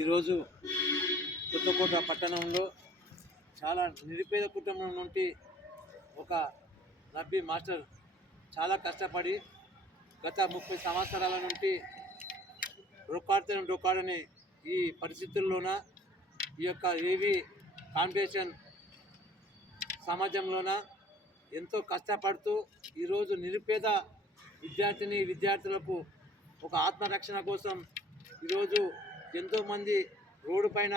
ఈరోజు కొత్తకోట పట్టణంలో చాలా నిరుపేద కుటుంబం నుండి ఒక నబ్బి మాస్టర్ చాలా కష్టపడి గత 30 సంవత్సరాల నుండి రొక్కాడని ఈ పరిస్థితుల్లోన ఈ యొక్క ఏవి కాంపిటీషన్ సమాజంలోన ఎంతో కష్టపడుతూ ఈరోజు నిరుపేద విద్యార్థులకు ఒక ఆత్మరక్షణ కోసం ఈరోజు ఎంతోమంది రోడ్డు పైన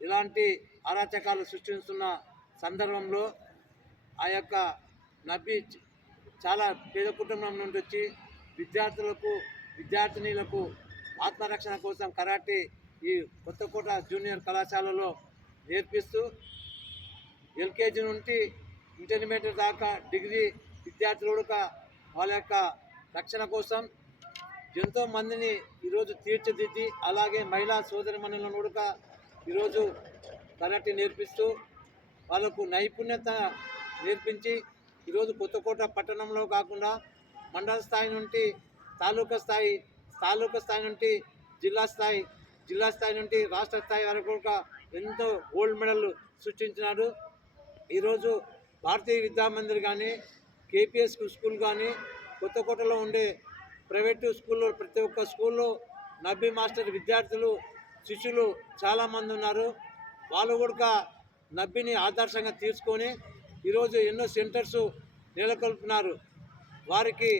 ఇలాంటి అరాచకాలు సృష్టిస్తున్న సందర్భంలో ఆ యొక్క నబ్బి చాలా పేద కుటుంబం నుండి వచ్చి విద్యార్థినులకు ఆత్మరక్షణ కోసం కరాటే ఈ కొత్తకోట జూనియర్ కళాశాలలో నేర్పిస్తూ ఎల్కేజీ నుండి ఇంటర్మీడియట్ దాకా డిగ్రీ విద్యార్థులుగా వాళ్ళ యొక్క రక్షణ కోసం ఎంతోమందిని ఈరోజు తీర్చిదిద్ది అలాగే మహిళా సోదరిమణులను కూడా ఈరోజు కరాటే నేర్పిస్తూ వాళ్ళకు నైపుణ్యత నేర్పించి ఈరోజు కొత్తకోట పట్టణంలో కాకుండా మండల స్థాయి నుండి తాలూకా స్థాయి నుండి జిల్లా స్థాయి నుండి రాష్ట్ర స్థాయి వరకు కూడా ఎంతో గోల్డ్ మెడల్ సృష్టించినాడు. ఈరోజు భారతీయ విద్యామందిర్ కానీ కేపీఎస్ స్కూల్ కానీ కొత్తకోటలో ఉండే ప్రైవేటు స్కూల్లో ప్రతి ఒక్క స్కూల్లో నబ్బి మాస్టర్ విద్యార్థులు శిష్యులు చాలామంది ఉన్నారు. వాళ్ళు కూడా నబ్బిని ఆదర్శంగా తీసుకొని ఈరోజు ఎన్నో సెంటర్స్ నెలకొల్పినారు. వారికి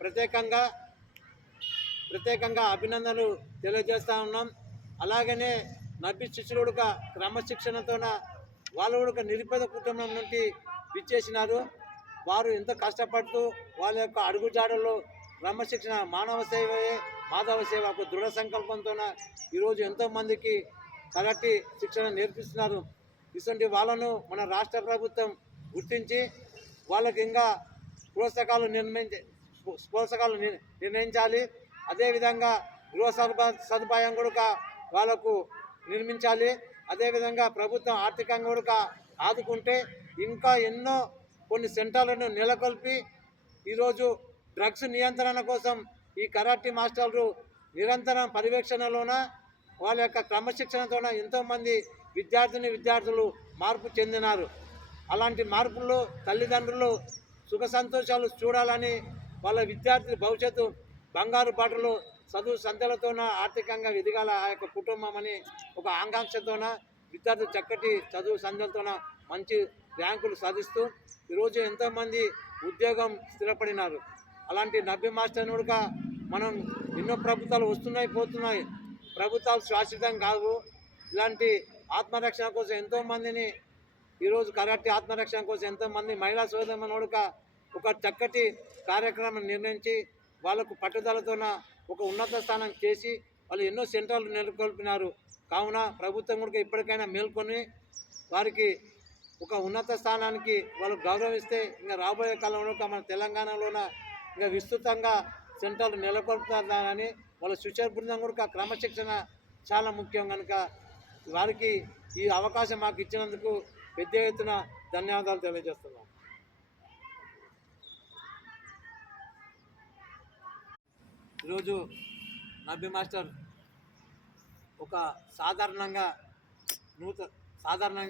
ప్రత్యేకంగా అభినందనలు తెలియజేస్తూ ఉన్నాం. అలాగనే నబ్బి శిష్యులుగా క్రమశిక్షణతోన వాళ్ళు కూడా నిరుపేద కుటుంబం నుండి విచ్చేసినారు. వారు ఎంతో కష్టపడుతూ వాళ్ళ యొక్క అడుగుజాడల్లో క్రమశిక్షణ మానవ సేవయే మాధవ సేవ ఒక దృఢ సంకల్పంతో ఈరోజు ఎంతోమందికి కరాటే శిక్షణ నేర్పిస్తున్నారు. ఇటువంటి వాళ్ళను మన రాష్ట్ర ప్రభుత్వం గుర్తించి వాళ్ళకి ఇంకా ప్రోత్సాహకాలు నిర్ణయించాలి. అదేవిధంగా గృహ సదుపాయం కూడా వాళ్ళకు నిర్మించాలి. అదేవిధంగా ప్రభుత్వం ఆర్థికంగా కూడా ఆదుకుంటే ఇంకా ఎన్నో కొన్ని సెంటర్లను నెలకొల్పి ఈరోజు డ్రగ్స్ నియంత్రణ కోసం ఈ కరాటే మాస్టర్లు నిరంతరం పర్యవేక్షణలోన వాళ్ళ యొక్క క్రమశిక్షణతోన ఎంతోమంది విద్యార్థులు మార్పు చెందినారు. అలాంటి మార్పుల్లో తల్లిదండ్రులు సుఖ సంతోషాలు చూడాలని వాళ్ళ విద్యార్థుల భవిష్యత్తు బంగారు బాటలో చదువు సంధ్యలతోన ఆర్థికంగా ఎదగాల ఆ యొక్క కుటుంబం అని ఒక ఆకాంక్షతోన విద్యార్థులు చక్కటి చదువు సంధ్యలతోన మంచి ర్యాంకులు సాధిస్తూ ఈరోజు ఎంతోమంది ఉద్యోగం స్థిరపడినారు. అలాంటి నబ్బి మాస్టర్ని కూడా మనం ఎన్నో ప్రభుత్వాలు పోతున్నాయి. ప్రభుత్వాలు శాశ్వతం కావు. ఇలాంటి ఆత్మరక్షణ కోసం ఎంతోమందిని ఈరోజు కరాటే ఆత్మరక్షణ కోసం ఎంతోమంది మహిళా సోదరులను కూడా ఒక చక్కటి కార్యక్రమం నిర్ణయించి వాళ్ళకు పట్టుదలతోన ఒక ఉన్నత స్థానం చేసి వాళ్ళు ఎన్నో సెంటర్లు నెలకొల్పినారు. కావున ప్రభుత్వం కూడా ఇప్పటికైనా మేల్కొని వారికి ఒక ఉన్నత స్థానానికి వాళ్ళు గౌరవిస్తే ఇంకా రాబోయే కాలంలో మన తెలంగాణలోన ఇంకా విస్తృతంగా సెంటర్లు నెలకొల్పుతారని వాళ్ళ శిక్షణ బృందం కూడా క్రమశిక్షణ చాలా ముఖ్యం కనుక వారికి ఈ అవకాశం మాకు ఇచ్చినందుకు పెద్ద ఎత్తున ధన్యవాదాలు తెలియజేస్తున్నాం. ఈరోజు నబ్బి మాస్టర్ ఒక సాధారణంగా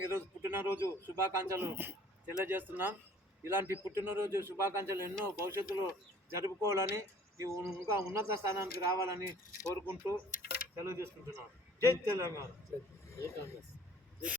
ఈరోజు పుట్టినరోజు శుభాకాంక్షలు తెలియజేస్తున్నాం. ఇలాంటి పుట్టినరోజు శుభాకాంక్షలు ఎన్నో భవిష్యత్తులో జరుపుకోవాలని ఇంకా ఉన్నత స్థానానికి రావాలని కోరుకుంటూ సెలవు తీసుకుంటున్నాం. జై తెలంగాణ.